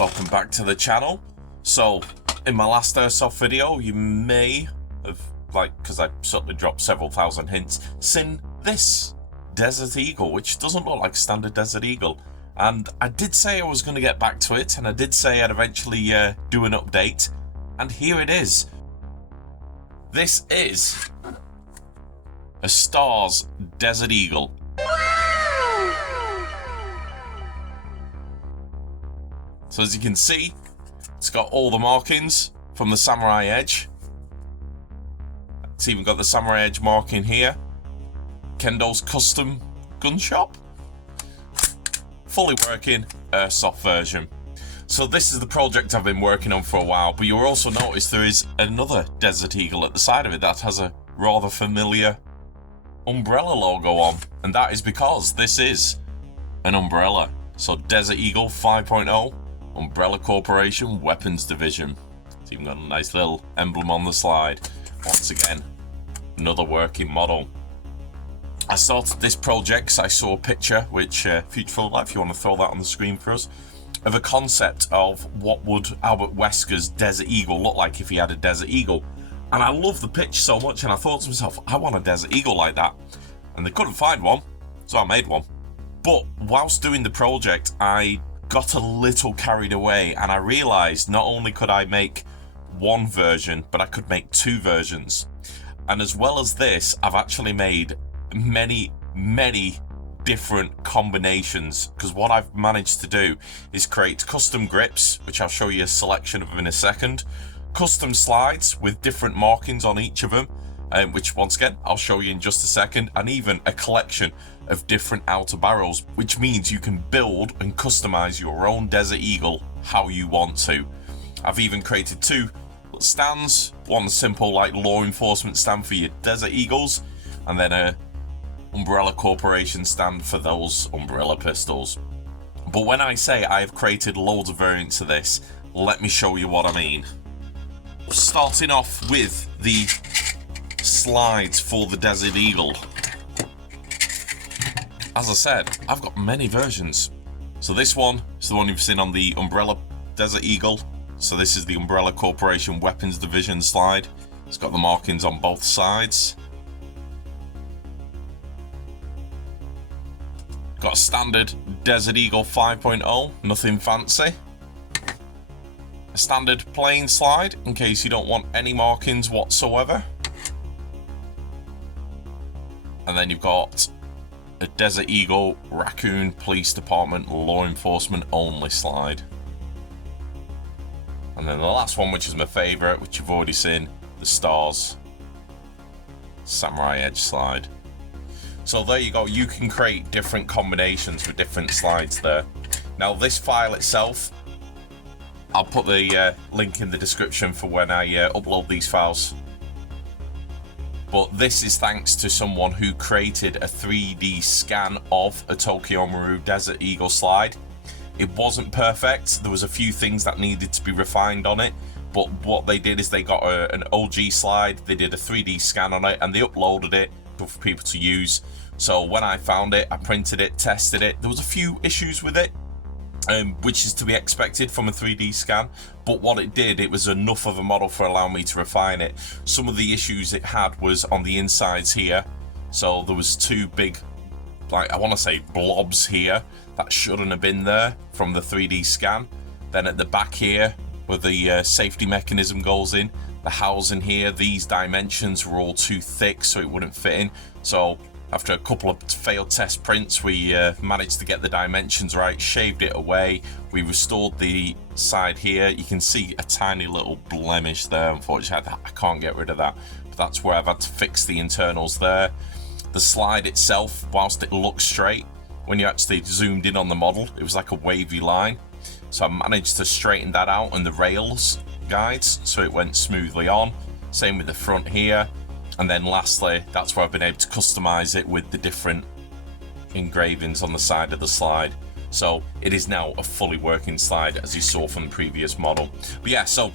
welcome back to the channel. So, in my last Airsoft video, you may have, because I certainly dropped several thousand hints, seen this Desert Eagle, which doesn't look like a standard Desert Eagle. And I did say I was going to get back to it, and I did say I'd eventually do an update, and here it is. This is a Stars Desert Eagle. So as you can see, it's got all the markings from the Samurai Edge. It's even got the Samurai Edge marking here. Kendo's custom gun shop. Fully working Airsoft version. So this is the project I've been working on for a while, but you'll also notice there is another Desert Eagle at the side of it that has a rather familiar umbrella logo on. And that is because this is an umbrella. So Desert Eagle 5.0. Umbrella Corporation Weapons Division. It's even got a nice little emblem on the slide. Once again, another working model. I started this project because I saw a picture, which Future Life, if you want to throw that on the screen for us, of a concept of what would Albert Wesker's Desert Eagle look like if he had a Desert Eagle. And I love the pitch so much, and I thought to myself, I want a Desert Eagle like that. And they couldn't find one, so I made one. But whilst doing the project, I got a little carried away, and I realized not only could I make one version, but I could make two versions. And as well as this, I've actually made many different combinations, because what I've managed to do is create custom grips, which I'll show you a selection of in a second, custom slides with different markings on each of them, which once again I'll show you in just a second, and even a collection of different outer barrels, which means you can build and customize your own Desert Eagle how you want to. I've even created two stands, one simple like law enforcement stand for your Desert Eagles, and then a Umbrella Corporation stand for those umbrella pistols. But when I say I've created loads of variants of this, let me show you what I mean. Starting off with the slides for the Desert Eagle. As I said, I've got many versions. So this one is the one you've seen on the Umbrella Desert Eagle. So this is the Umbrella Corporation Weapons Division slide. It's got the markings on both sides. Got a standard Desert Eagle 5.0, nothing fancy. A standard plain slide in case you don't want any markings whatsoever. And then you've got a Desert Eagle Raccoon Police Department Law Enforcement Only slide. And then the last one, which is my favourite, which you've already seen, the Stars Samurai Edge slide. So there you go, you can create different combinations for different slides there. Now this file itself, I'll put the link in the description for when I upload these files. But this is thanks to someone who created a 3D scan of a Toyko Marui Desert Eagle slide. It wasn't perfect, there was a few things that needed to be refined on it, but what they did is they got an OG slide, they did a 3D scan on it, and they uploaded it for people to use. So when I found it, I printed it, tested it. There was a few issues with it, which is to be expected from a 3D scan, but what it did, it was enough of a model for allowing me to refine it. Some of the issues it had was on the insides here. So there was two big, I want to say blobs here that shouldn't have been there from the 3D scan. Then at the back here, where the safety mechanism goes in, the housing here, these dimensions were all too thick, so it wouldn't fit in. So after a couple of failed test prints, we managed to get the dimensions right, shaved it away. We restored the side here. You can see a tiny little blemish there. Unfortunately, I can't get rid of that. But that's where I've had to fix the internals there. The slide itself, whilst it looks straight, when you actually zoomed in on the model, it was like a wavy line. So I managed to straighten that out and the rails guides, so it went smoothly on. Same with the front here. And then lastly, that's where I've been able to customize it with the different engravings on the side of the slide. So it is now a fully working slide, as you saw from the previous model. But yeah, so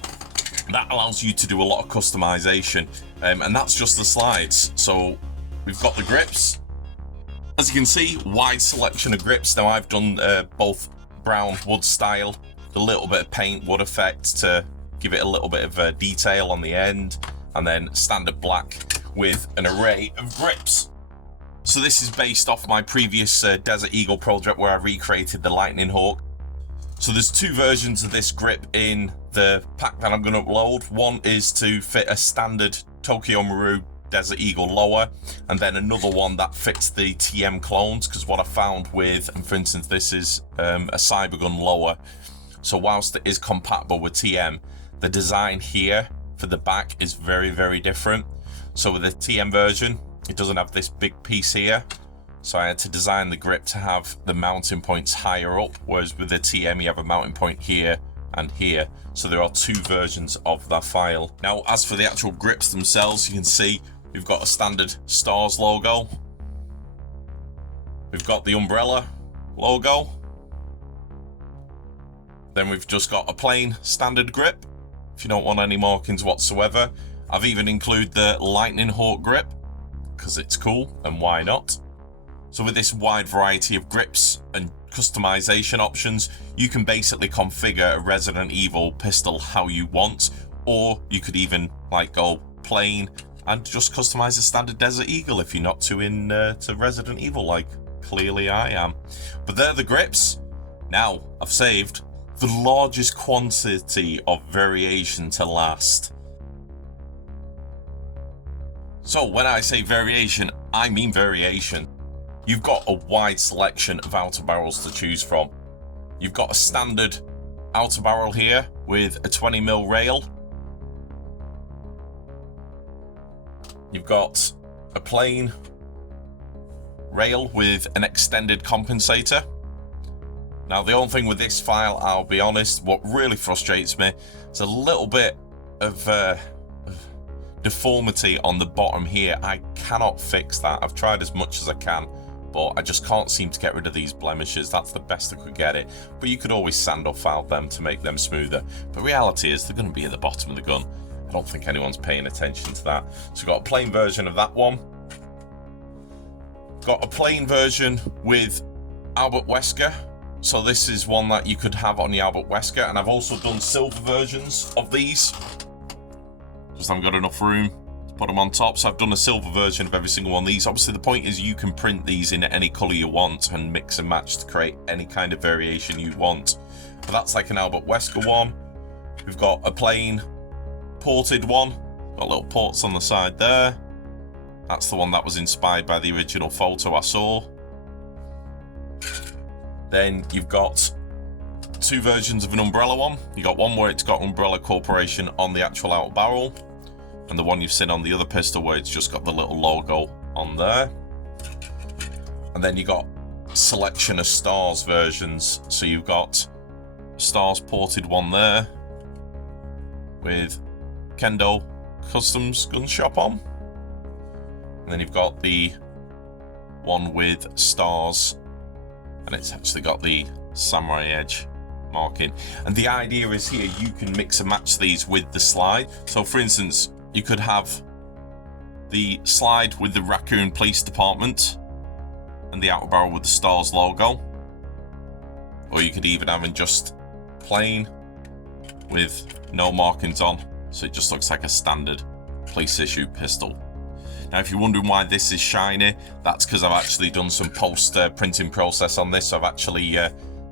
that allows you to do a lot of customization, and that's just the slides. So we've got the grips. As you can see, wide selection of grips. Now I've done both brown wood style the little bit of paint wood effect to give it a little bit of detail on the end, and then standard black with an array of grips. So this is based off my previous Desert Eagle project where I recreated the Lightning Hawk. So there's two versions of this grip in the pack that I'm going to upload. One is to fit a standard Toyko Marui Desert Eagle lower, and then another one that fits the TM clones, because what I found with, and for instance this is a Cybergun lower, so whilst it is compatible with TM, the design here for the back is very, very different. So with the TM version, it doesn't have this big piece here, so I had to design the grip to have the mounting points higher up, whereas with the TM you have a mounting point here and here. So there are two versions of that file. Now as for the actual grips themselves, you can see we've got a standard stars logo, we've got the umbrella logo, then we've just got a plain standard grip if you don't want any markings whatsoever. I've even included the Lightning Hawk grip because it's cool, and why not? So with this wide variety of grips and customization options, you can basically configure a Resident Evil pistol how you want, or you could even like go plain and just customize a standard Desert Eagle if you're not too into Resident Evil, like clearly I am. But they're the grips. Now I've saved the largest quantity of variation to last. So when I say variation, I mean variation. You've got a wide selection of outer barrels to choose from. You've got a standard outer barrel here with a 20mm rail. You've got a plain rail with an extended compensator. Now the only thing with this file, I'll be honest, what really frustrates me is a little bit of deformity on the bottom here. I cannot fix that. I've tried as much as I can, but I just can't seem to get rid of these blemishes. That's the best I could get it. But you could always sand or file them to make them smoother. But reality is they're going to be at the bottom of the gun. I don't think anyone's paying attention to that. So we've got a plain version of that one. Got a plain version with Albert Wesker. So this is one that you could have on the Albert Wesker, and I've also done silver versions of these. Just haven't got enough room to put them on top, so I've done a silver version of every single one of these. Obviously the point is you can print these in any colour you want and mix and match to create any kind of variation you want. But that's like an Albert Wesker one. We've got a plain ported one, got little ports on the side there. That's the one that was inspired by the original photo I saw. Then you've got two versions of an umbrella one. You got one where it's got Umbrella Corporation on the actual outer barrel, and the one you've seen on the other pistol where it's just got the little logo on there. And then you got selection of stars versions. So you've got stars ported one there with Kendo Customs gun shop on, and then you've got the one with stars, and it's actually got the Samurai Edge marking. And the idea is here you can mix and match these with the slide. So for instance, you could have the slide with the Raccoon Police Department and the outer barrel with the stars logo, or you could even have it just plain with no markings on, so it just looks like a standard police issue pistol. Now if you're wondering why this is shiny, that's because I've actually done some post printing process on this. So I've actually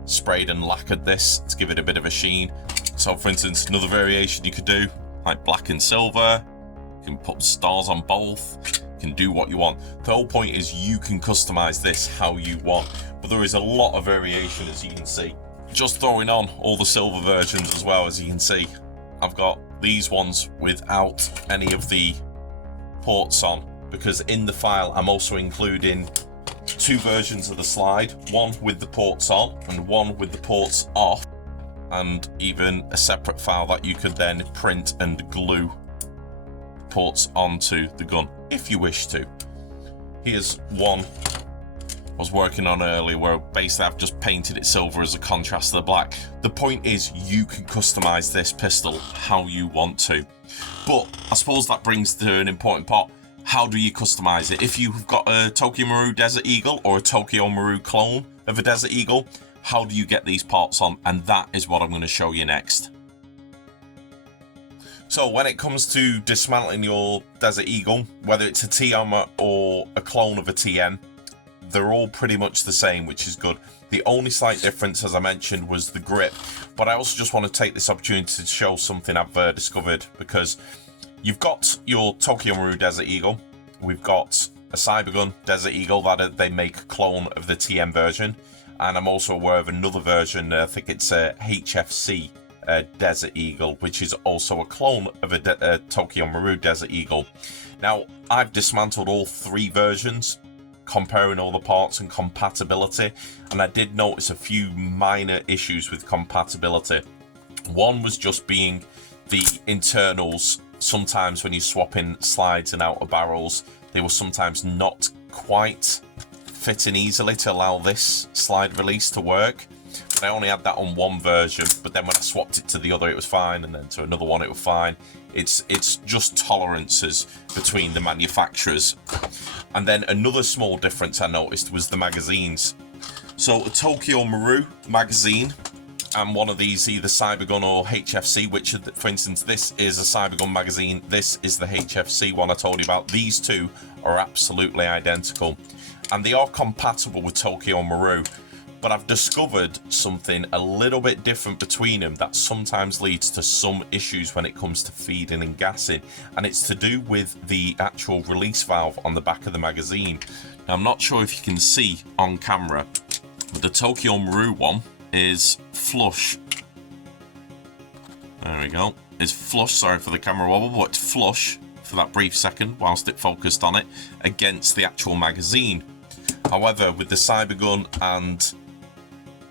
sprayed and lacquered this to give it a bit of a sheen. So for instance, another variation you could do, like black and silver, you can put stars on both, you can do what you want. The whole point is you can customize this how you want, but there is a lot of variation, as you can see. Just throwing on all the silver versions as well, as you can see. I've got these ones without any of the ports on, because in the file I'm also including two versions of the slide, one with the ports on and one with the ports off, and even a separate file that you could then print and glue ports onto the gun if you wish to. Here's one I was working on earlier where basically I've just painted it silver as a contrast to the black. The point is you can customize this pistol how you want to. But I suppose that brings to an important part. How do you customize it? If you've got a Toyko Marui Desert Eagle or a Toyko Marui clone of a Desert Eagle, how do you get these parts on, and that is what I'm going to show you next. So when it comes to dismantling your Desert Eagle, whether it's a T-armor or a clone of a TM, they're all pretty much the same, which is good. The only slight difference, as I mentioned, was the grip. But I also just want to take this opportunity to show something I've discovered, because you've got your Toyko Marui Desert Eagle. We've got a Cybergun Desert Eagle that they make a clone of the TM version. And I'm also aware of another version, I think it's a HFC Desert Eagle, which is also a clone of a Toyko Marui Desert Eagle. Now, I've dismantled all three versions, comparing all the parts and compatibility, and I did notice a few minor issues with compatibility. One was just being the internals. Sometimes when you're swapping slides and outer barrels, they were sometimes not quite fitting easily to allow this slide release to work. But I only had that on one version, but then when I swapped it to the other it was fine, and then to another one it was fine. It's just tolerances between the manufacturers. And then another small difference I noticed was the magazines. So a Toyko Marui magazine and one of these, either Cybergun or HFC, which, for instance, this is a Cybergun magazine, this is the HFC one I told you about. These two are absolutely identical, and they are compatible with Toyko Marui. But I've discovered something a little bit different between them that sometimes leads to some issues when it comes to feeding and gassing, and it's to do with the actual release valve on the back of the magazine. Now, I'm not sure if you can see on camera, but the Toyko Marui one is flush. There we go. It's flush, sorry for the camera wobble, but it's flush for that brief second whilst it focused on it against the actual magazine. However, with the Cybergun and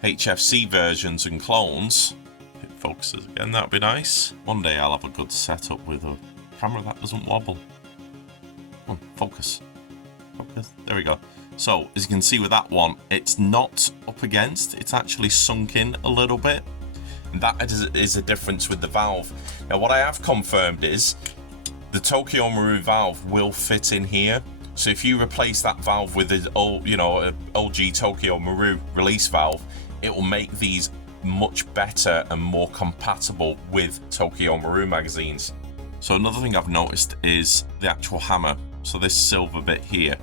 HFC versions and clones, it focuses again, that'd be nice. One day I'll have a good setup with a camera that doesn't wobble. Come on, focus. Focus. There we go. So, as you can see with that one, it's not up against, it's actually sunk in a little bit. And that is a difference with the valve. Now, what I have confirmed is the Toyko Marui valve will fit in here. So if you replace that valve with an old, a LG Toyko Marui release valve, it will make these much better and more compatible with Toyko Marui magazines. So another thing I've noticed is the actual hammer. So this silver bit here,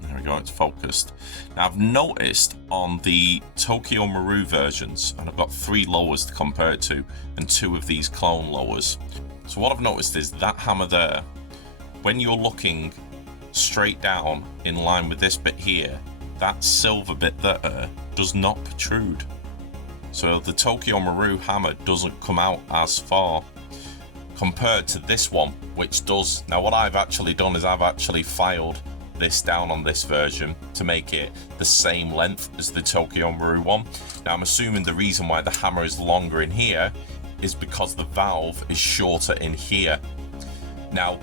there we go, it's focused. Now I've noticed on the Toyko Marui versions, and I've got 3 lowers to compare it to, and 2 of these clone lowers. So what I've noticed is that hammer there, when you're looking straight down in line with this bit here, that silver bit there does not protrude. So the Toyko Marui hammer doesn't come out as far compared to this one, which does. Now what I've actually done is I've actually filed this down on this version to make it the same length as the Toyko Marui one. Now I'm assuming the reason why the hammer is longer in here is because the valve is shorter in here. Now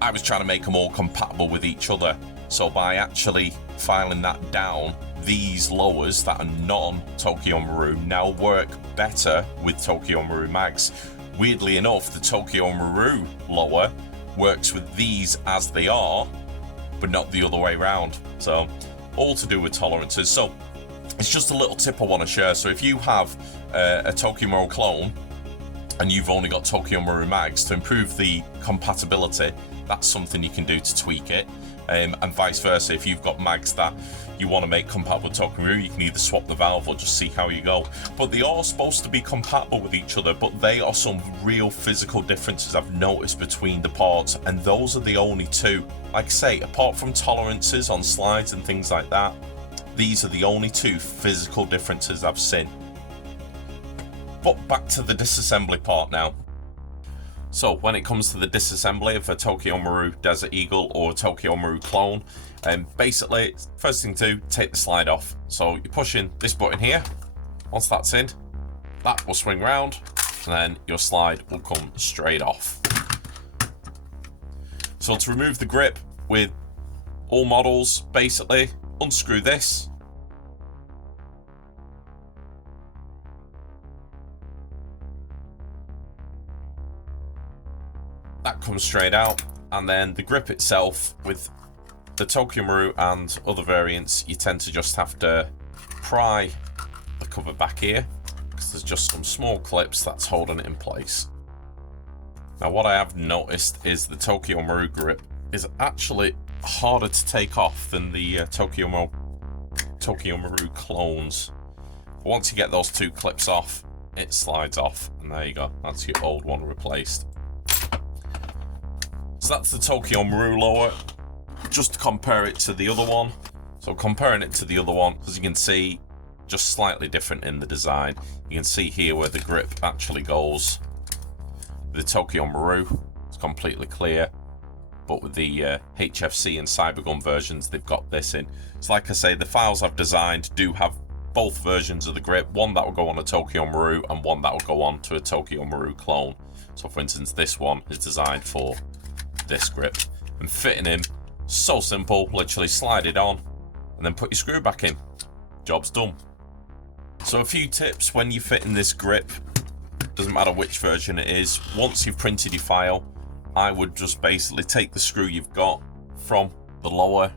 I was trying to make them all compatible with each other, so by actually filing that down, these lowers that are non-Toyko Marui now work better with Toyko Marui mags. Weirdly enough, the Toyko Marui lower works with these as they are, but not the other way around. So all to do with tolerances. So it's just a little tip I want to share. So if you have a Toyko Marui clone and you've only got Toyko Marui mags, to improve the compatibility, that's something you can do to tweak it. And vice versa, if you've got mags that you want to make compatible with Toyko Marui, you can either swap the valve or just see how you go. But they are supposed to be compatible with each other, but they are some real physical differences I've noticed between the parts, and those are the only 2. Like I say, apart from tolerances on slides and things like that, these are the only 2 physical differences I've seen. But back to the disassembly part now. So when it comes to the disassembly of a Toyko Marui Desert Eagle or a Toyko Marui clone, basically, first thing to do, take the slide off. So you're pushing this button here. Once that's in, that will swing round, and then your slide will come straight off. So to remove the grip with all models, basically, unscrew this. That comes straight out, and then the grip itself with the Toyko Marui and other variants, you tend to just have to pry the cover back here, because there's just some small clips that's holding it in place. Now what I have noticed is the Toyko Marui grip is actually harder to take off than the Toyko Marui clones. Once you get those two clips off, it slides off, and there you go, that's your old one replaced. So that's the Toyko Marui lower. Just to compare it to the other one. So comparing it to the other one, as you can see, just slightly different in the design. You can see here where the grip actually goes. The Toyko Marui, it's completely clear. But with the HFC and Cybergun versions, they've got this in. So like I say, the files I've designed do have both versions of the grip. One that will go on a Toyko Marui and one that will go on to a Toyko Marui clone. So for instance, this one is designed for this grip. And fitting in, so simple, literally slide it on and then put your screw back in. Job's done. So a few tips when you fit in this grip, doesn't matter which version it is. Once you've printed your file, I would just basically take the screw you've got from the lower.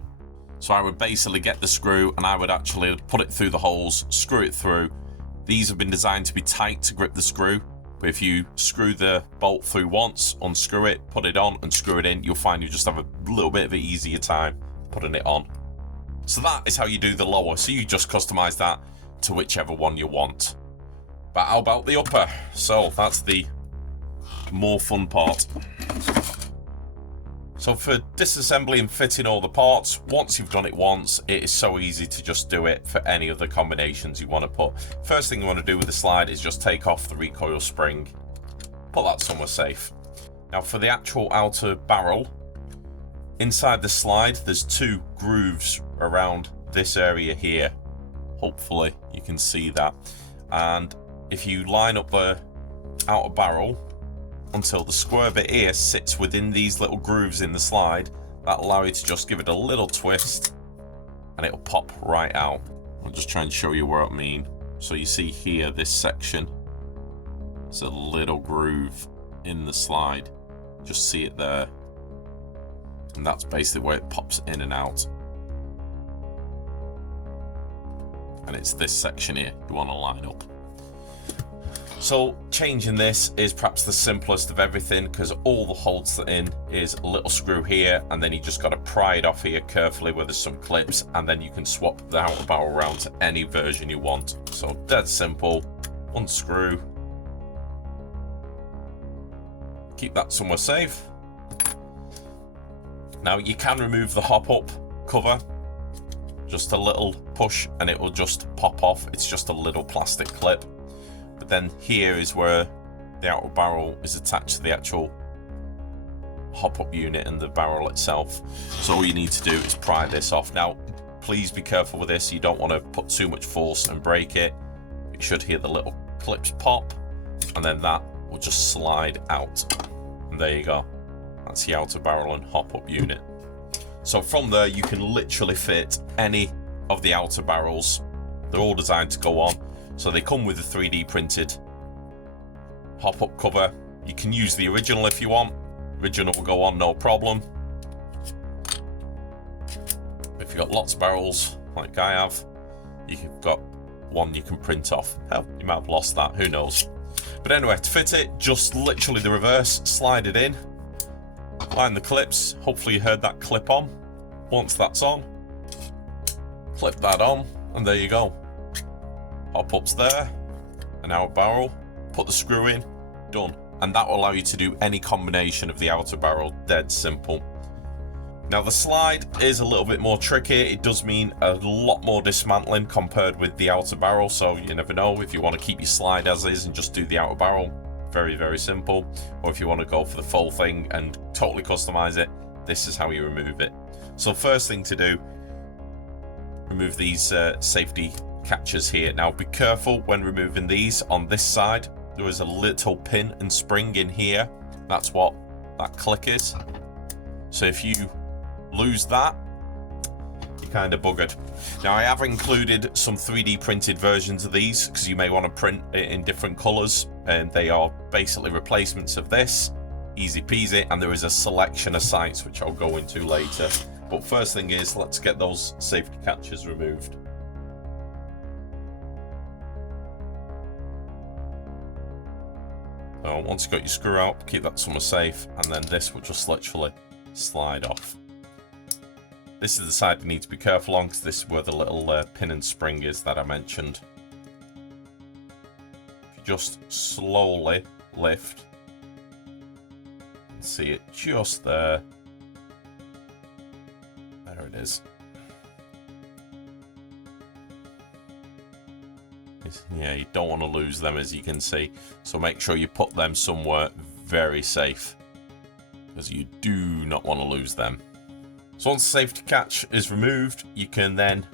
So I would basically get the screw and I would actually put it through the holes, screw it through. These have been designed to be tight to grip the screw, but if you screw the bolt through once, unscrew it, put it on and screw it in, you'll find you just have a little bit of an easier time putting it on. So that is how you do the lower. So you just customize that to whichever one you want. But how about the upper? So that's the more fun part. So for disassembly and fitting all the parts, once you've done it once, it is so easy to just do it for any of the combinations you want to put. First thing you want to do with the slide is just take off the recoil spring, put that somewhere safe. Now for the actual outer barrel, inside the slide, there's two grooves around this area here. Hopefully you can see that. And if you line up the outer barrel until the square bit here sits within these little grooves in the slide, that'll allow you to just give it a little twist and it'll pop right out. I'll just try and show you what I mean. So you see here, this section, it's a little groove in the slide. Just see it there. And that's basically where it pops in and out. And it's this section here you want to line up. So changing this is perhaps the simplest of everything, because all the holds that in is a little screw here, and then you just got to pry it off here carefully where there's some clips, and then you can swap the outer barrel around to any version you want. So dead simple. Unscrew. Keep that somewhere safe. Now you can remove the hop-up cover. Just a little push and it will just pop off. It's just a little plastic clip. But then here is where the outer barrel is attached to the actual hop-up unit and the barrel itself. So all you need to do is pry this off. Now, please be careful with this. You don't want to put too much force and break it. You should hear the little clips pop, and then that will just slide out. And there you go. That's the outer barrel and hop-up unit. So from there, you can literally fit any of the outer barrels. They're all designed to go on. So they come with a 3D printed hop-up cover. You can use the original if you want. Original will go on, no problem. If you've got lots of barrels, like I have, you've got one you can print off. Hell, you might have lost that, who knows. But anyway, to fit it, just literally the reverse, slide it in, line the clips. Hopefully you heard that clip on. Once that's on, clip that on, and there you go. Hop-up's there, an outer barrel, put the screw in, done. And that will allow you to do any combination of the outer barrel, dead simple. Now the slide is a little bit more tricky. It does mean a lot more dismantling compared with the outer barrel, so you never know if you want to keep your slide as is and just do the outer barrel. Very, very simple. Or if you want to go for the full thing and totally customize it, this is how you remove it. So first thing to do, remove these safety catches here. Now be careful when removing these. On this side there is a little pin and spring in here. That's what that click is. So if you lose that, you're kind of buggered. Now I have included some 3D printed versions of these because you may want to print it in different colors, and they are basically replacements of this. Easy peasy. And there is a selection of sites which I'll go into later. But first thing is, let's get those safety catches removed. So once you've got your screw out, keep that somewhere safe, and then this will just literally slide off. This is the side you need to be careful on, because this is where the little pin and spring is that I mentioned. If you just slowly lift, you can see it just there. There it is. Yeah, you don't want to lose them, as you can see. So make sure you put them somewhere very safe, because you do not want to lose them. So once the safety catch is removed, you can then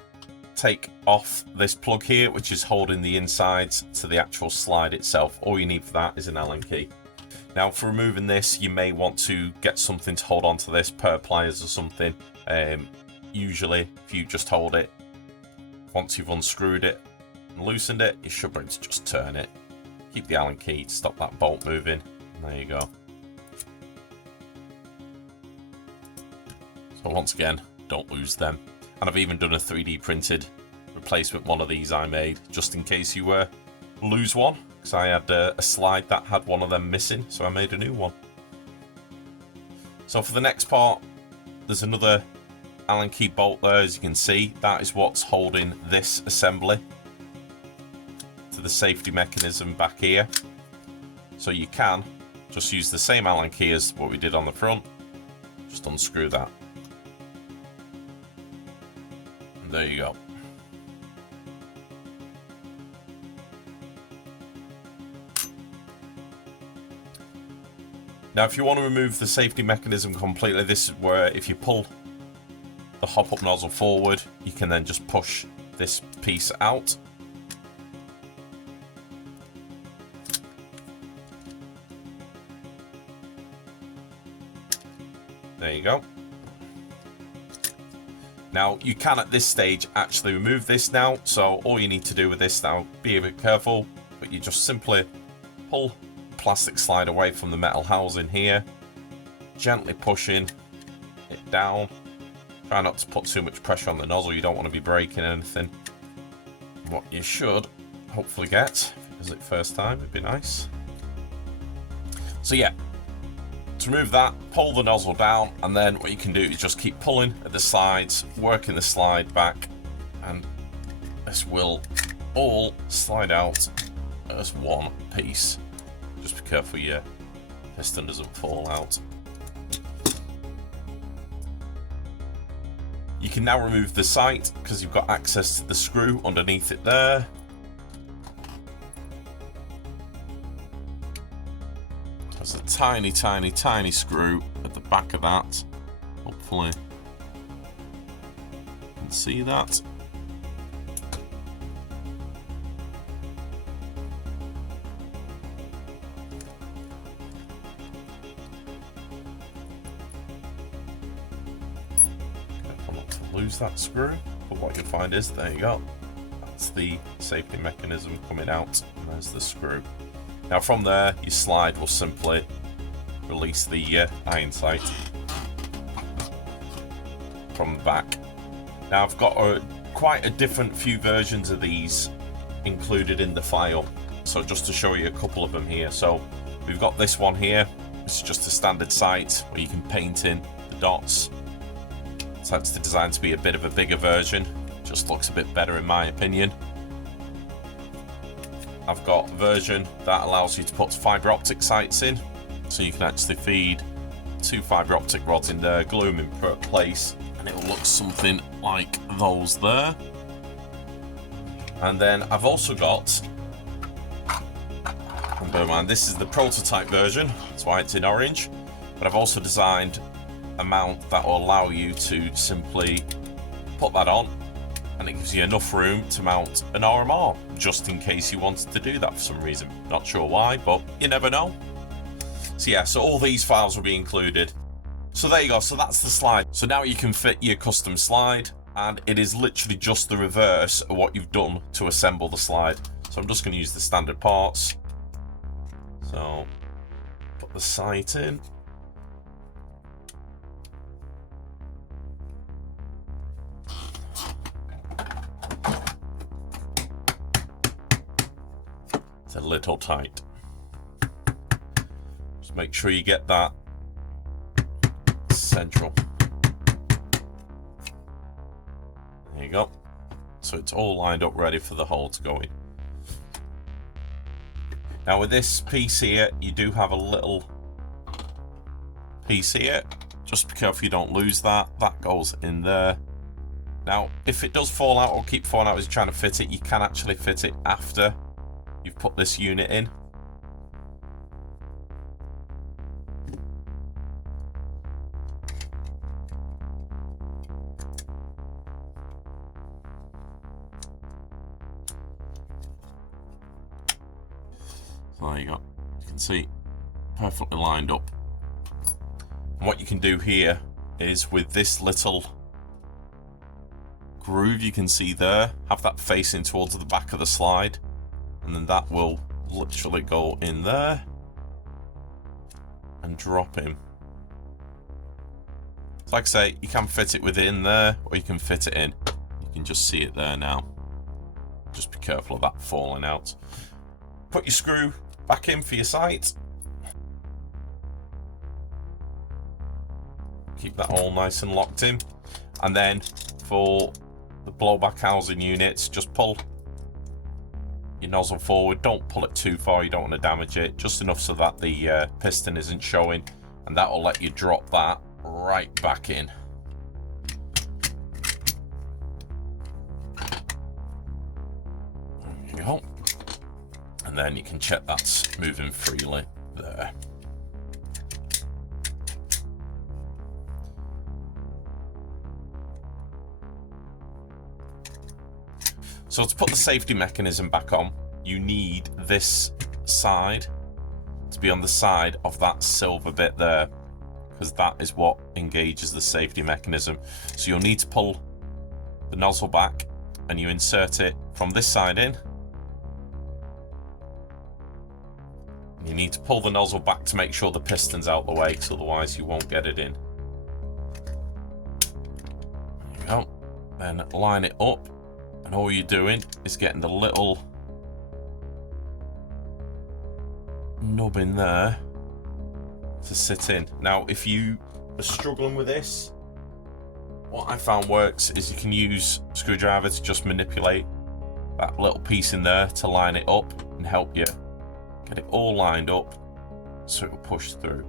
take off this plug here, which is holding the insides to the actual slide itself. All you need for that is an Allen key. Now, for removing this, you may want to get something to hold onto this, pair of pliers or something. Usually, if you just hold it, once you've unscrewed it and loosened it, you should be able to just turn it. Keep the Allen key to stop that bolt moving. And there you go. So once again, don't lose them. And I've even done a 3D printed replacement one of these I made, just in case you lose one, because I had a slide that had one of them missing, so I made a new one. So for the next part, there's another Allen key bolt there, as you can see. That is what's holding this assembly to the safety mechanism back here. So you can just use the same Allen key as what we did on the front. Just unscrew that. And there you go. Now, if you want to remove the safety mechanism completely, this is where if you pull the hop-up nozzle forward, you can then just push this piece out. There you go. Now, you can at this stage actually remove this now, so all you need to do with this now, be a bit careful, but you just simply pull the plastic slide away from the metal housing here, gently pushing it down. Try not to put too much pressure on the nozzle, you don't want to be breaking anything. What you should hopefully get, if it does it first time, it'd be nice. So yeah, to remove that, pull the nozzle down, and then what you can do is just keep pulling at the sides, working the slide back, and this will all slide out as one piece. Just be careful your piston doesn't fall out. You can now remove the sight because you've got access to the screw underneath it there. There's a tiny, tiny, tiny screw at the back of that. Hopefully you can see that. Lose that screw, but what you'll find is, there you go, that's the safety mechanism coming out, and there's the screw. Now from there, your slide will simply release the iron sight from the back. Now I've got quite a different few versions of these included in the file, so just to show you a couple of them here. So we've got this one here, it's just a standard sight where you can paint in the dots. So that's designed to be a bit of a bigger version, just looks a bit better in my opinion. I've got a version that allows you to put fibre optic sights in, so you can actually feed 2 fibre optic rods in there, glue them in place, and it will look something like those there. And then I've also got, and bear in mind this is the prototype version, that's why it's in orange, but I've also designed a mount that will allow you to simply put that on, and it gives you enough room to mount an RMR, just in case you wanted to do that for some reason. Not sure why, but you never know. So yeah, so all these files will be included. So there you go, so that's the slide. So now you can fit your custom slide, and it is literally just the reverse of what you've done to assemble the slide. So I'm just going to use the standard parts. So put the sight in. It's a little tight. Just make sure you get that central. There you go. So it's all lined up ready for the hole to go in. Now with this piece here, you do have a little piece here. Just be careful you don't lose that. That goes in there. Now, if it does fall out or keep falling out as you're trying to fit it, you can actually fit it after you've put this unit in. So there you go. You can see perfectly lined up. And what you can do here is with this little groove you can see there, have that facing towards the back of the slide, and then that will literally go in there and drop in. So like I say, you can fit it within there or you can fit it in. You can just see it there now. Just be careful of that falling out. Put your screw back in for your sight. Keep that all nice and locked in. And then for the blowback housing units, just pull your nozzle forward. Don't pull it too far, you don't want to damage it. Just enough so that the piston isn't showing, and that will let you drop that right back in. There you go. And then you can check that's moving freely there. So to put the safety mechanism back on, you need this side to be on the side of that silver bit there, because that is what engages the safety mechanism. So you'll need to pull the nozzle back and you insert it from this side in. You need to pull the nozzle back to make sure the piston's out the way, because otherwise you won't get it in. There you go. Then line it up. And all you're doing is getting the little nub in there to sit in. Now, if you are struggling with this, what I found works is you can use a screwdriver to just manipulate that little piece in there to line it up and help you get it all lined up so it will push through.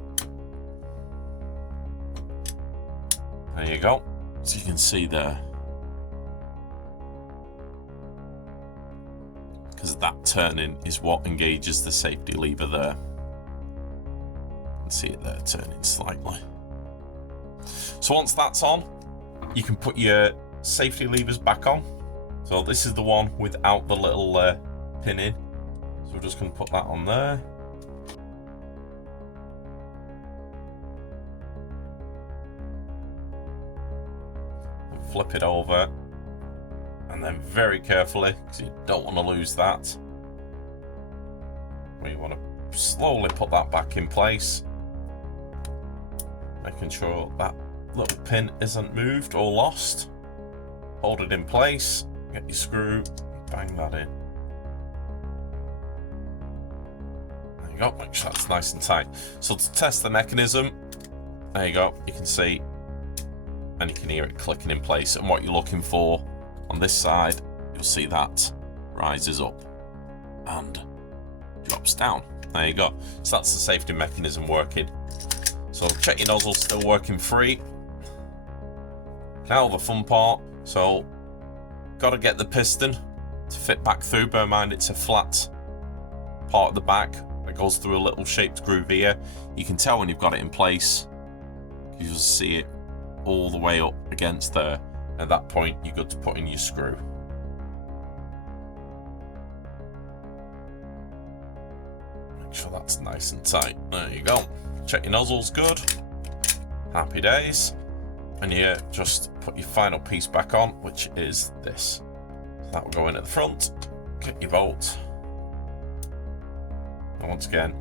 There you go. So you can see there. Because that turning is what engages the safety lever there. You can see it there turning slightly. So once that's on, you can put your safety levers back on. So this is the one without the little pin in. So we're just going to put that on there. And flip it over. And then very carefully, because you don't want to lose that, we want to slowly put that back in place, making sure that little pin isn't moved or lost. Hold it in place, get your screw, bang that in. There you go, make sure that's nice and tight. So to test the mechanism, there you go, you can see, and you can hear it clicking in place. And what you're looking for on this side, you'll see that rises up and drops down. There you go. So that's the safety mechanism working. So check your nozzle's still working free. Now the fun part. So got to get the piston to fit back through. Bear in mind it's a flat part of the back that goes through a little shaped groove here. You can tell when you've got it in place. You'll see it all the way up against there. At that point, you're good to put in your screw. Make sure that's nice and tight. There you go. Check your nozzle's good. Happy days. And here, just put your final piece back on, which is this. So that will go in at the front. Get your bolt. And once again,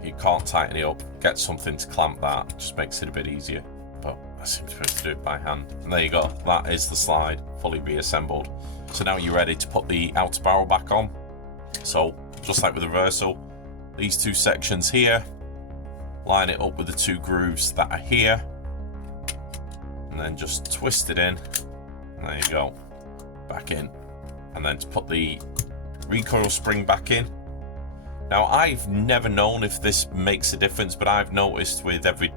if you can't tighten it up, get something to clamp that. It just makes it a bit easier. But I seem to be able to do it by hand. And there you go. That is the slide fully reassembled. So now you're ready to put the outer barrel back on. So just like with the reversal, these two sections here line it up with the 2 grooves that are here, and then just twist it in. And there you go, back in. And then to put the recoil spring back in. Now, I've never known if this makes a difference, but I've noticed with every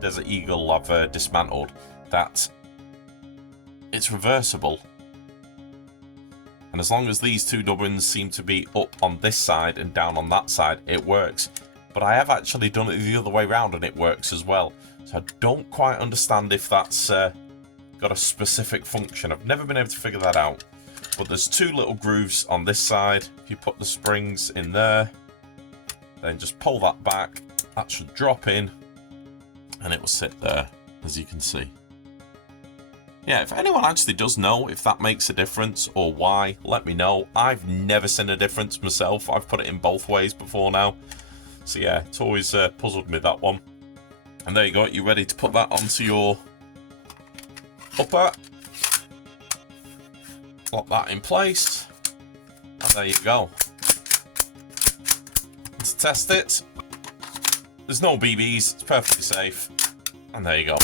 Desert Eagle I've dismantled that it's reversible. And as long as these 2 nubbins seem to be up on this side and down on that side, it works. But I have actually done it the other way around and it works as well. So I don't quite understand if that's got a specific function. I've never been able to figure that out. But there's 2 little grooves on this side. If you put the springs in there, then just pull that back, that should drop in, and it will sit there, as you can see. Yeah, if anyone actually does know if that makes a difference or why, let me know. I've never seen a difference myself. I've put it in both ways before now. So yeah, it's always puzzled me, that one. And there you go, you're ready to put that onto your upper. Lock that in place. And there you go. To test it, there's no BBs, it's perfectly safe. And there you go.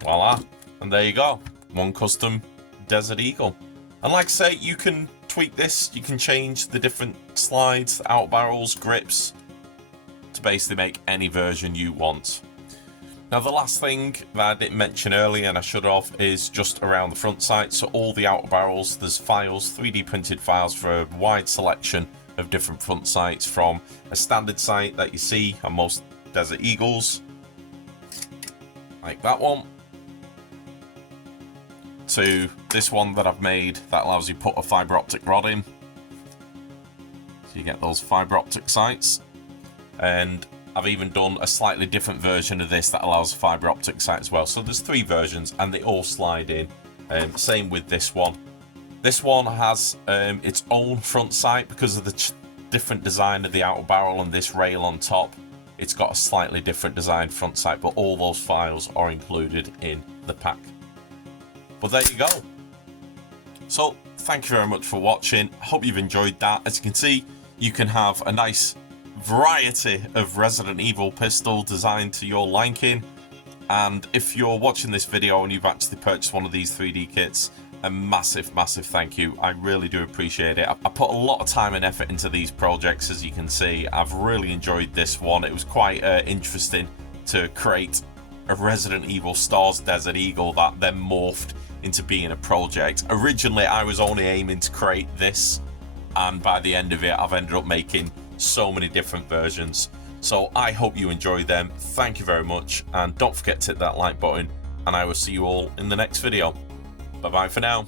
Voila, and there you go, one custom Desert Eagle. And like I say, you can tweak this, you can change the different slides, out barrels, grips, to basically make any version you want. Now the last thing that I didn't mention earlier, and I should have, is just around the front sight. So all the outer barrels, there's files, 3D printed files for a wide selection of different front sights, from a standard sight that you see on most Desert Eagles, like that one, to this one that I've made that allows you to put a fibre optic rod in. So you get those fibre optic sights. And I've even done a slightly different version of this that allows a fibre optic sight as well. So there's 3 versions and they all slide in. Same with this one. This one has its own front sight because of the different design of the outer barrel and this rail on top. It's got a slightly different design front sight, but all those files are included in the pack. But there you go. So thank you very much for watching. Hope you've enjoyed that. As you can see, you can have a nice variety of Resident Evil pistol designed to your liking. And if you're watching this video and you've actually purchased one of these 3D kits, a massive thank you. I really do appreciate it. I put a lot of time and effort into these projects, as you can see. I've really enjoyed this one. It was quite interesting to create a Resident Evil Stars Desert Eagle that then morphed into being a project. Originally I was only aiming to create this, and by the end of it I've ended up making so many different versions. So I hope you enjoyed them. Thank you very much, and don't forget to hit that like button, and I will see you all in the next video. Bye bye for now.